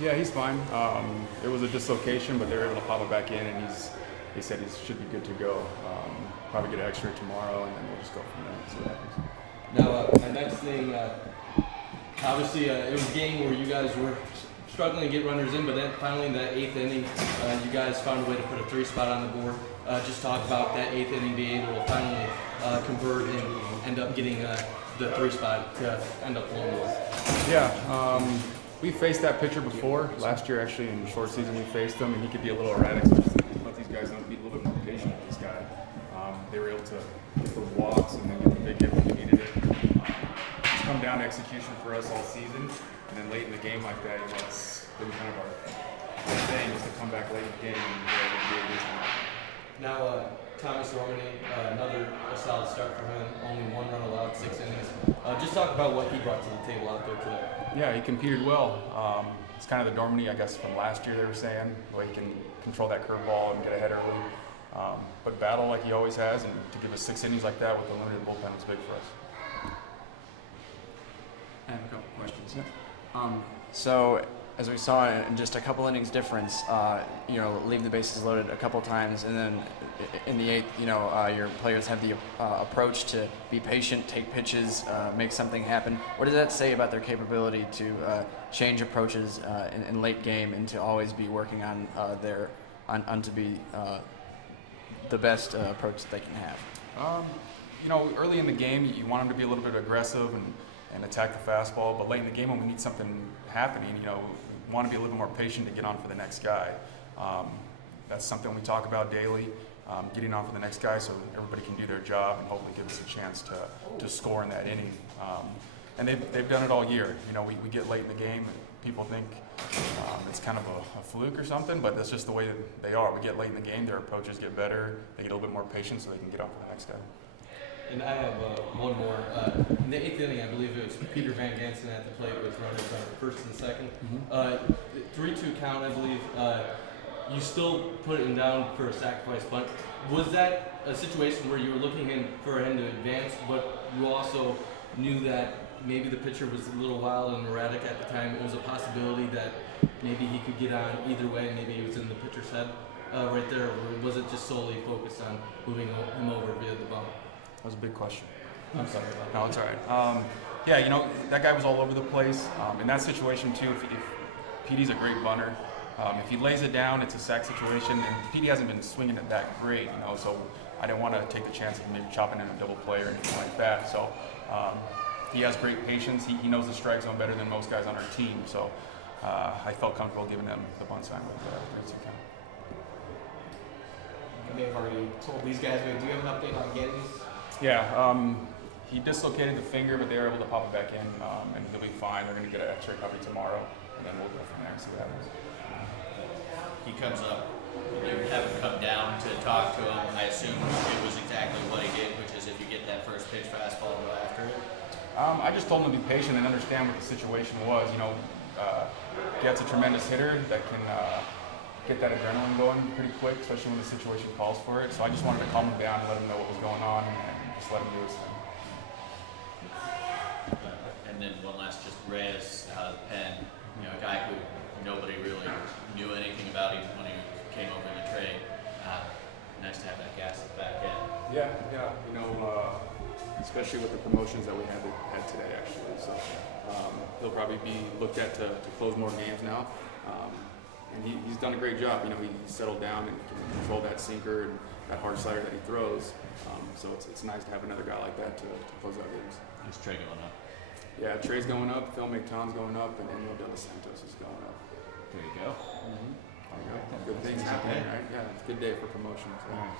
Yeah, he's fine. It was a dislocation, but they were able to pop it back in, and they said he should be good to go. Probably get an X-ray tomorrow, and then we'll just go from there. See what happens. Now, my next thing, obviously, it was a game where you guys were struggling to get runners in, but then finally in that 8th inning, you guys found a way to put a 3 spot on the board. Just talk about that 8th inning being able to finally convert and end up getting the 3 spot to end up blowing with. Yeah, we faced that pitcher before. Last year, actually, in the short season, we faced him, and he could be a little erratic. So just let these guys know to be a little bit more patient with this guy. They were able to get the walks and then get the big hit when we needed it. It's come down to execution for us all season, and then late in the game like that, it's been kind of our thing is to come back late in the game and be able to do it this time. Now, Thomas Romney, another solid start for him, only 1 run allowed, 6 innings. Just talk about what he brought to the table out there today. Yeah, he competed well. It's kind of the Dormany, I guess, from last year they were saying, where he can control that curveball and get ahead early. But battle like he always has, and to give us 6 innings like that with a limited bullpen is big for us. I have a couple questions. Yeah. So, as we saw in just a couple innings difference, leave the bases loaded a couple times, and then in the 8th, your players have the approach to be patient, take pitches, make something happen. What does that say about their capability to change approaches in late game and to always be working on to be the best approach that they can have? Early in the game, you want them to be a little bit aggressive and attack the fastball, but late in the game when we need something happening, we want to be a little bit more patient to get on for the next guy. That's something we talk about daily, getting on for the next guy so everybody can do their job and hopefully give us a chance to score in that inning. And they've done it all year. We get late in the game and people think it's kind of a fluke or something, but that's just the way that they are. We get late in the game, their approaches get better, they get a little bit more patient so they can get on for the next guy. And I have one more. In the 8th inning, I believe it was Peter Van Gansen at the plate with runners on first and second. 3-2 count, I believe. You still put him down for a sacrifice bunt. Was that a situation where you were looking for him to advance, but you also knew that maybe the pitcher was a little wild and erratic at the time? It was a possibility that maybe he could get on either way, maybe he was in the pitcher's head right there, or was it just solely focused on moving him over via the bump? That was a big question. I'm sorry about that. No, it's all right. That guy was all over the place. In that situation, too, if PD's a great bunter. If he lays it down, it's a sack situation, and PD hasn't been swinging it that great, so I didn't want to take the chance of maybe chopping in a double play or anything like that. So he has great patience. He knows the strike zone better than most guys on our team, so I felt comfortable giving him the bunt sign with the 3-2 count. You may have already told these guys, but do you have an update on Giddens? Yeah, he dislocated the finger, but they were able to pop it back in, and he'll be fine. They're going to get an X-ray probably tomorrow, and then we'll go from there and see what happens. He comes up, you have him come down to talk to him. I assume it was exactly what he did, which is if you get that first pitch fastball, go after it. I just told him to be patient and understand what the situation was. Get's a tremendous hitter that can get that adrenaline going pretty quick, especially when the situation calls for it. So I just wanted to calm him down and let him know what was going on and just let him do his thing. And then one last, just Reyes out of the pen, a guy who nobody really knew anything about him when he came over in the trade. Nice to have that gas back in. Yeah. Especially with the promotions that we had today, actually. So he'll probably be looked at to close more games now. And he's done a great job. He settled down and can control that sinker and that hard slider that he throws. So it's nice to have another guy like that to close out games. Is Trey going up? Yeah, Trey's going up, Phil McTon's going up, and Emil De Los Santos is going up. There you go. Good things happening, right? Yeah, it's a good day for promotions. Yeah.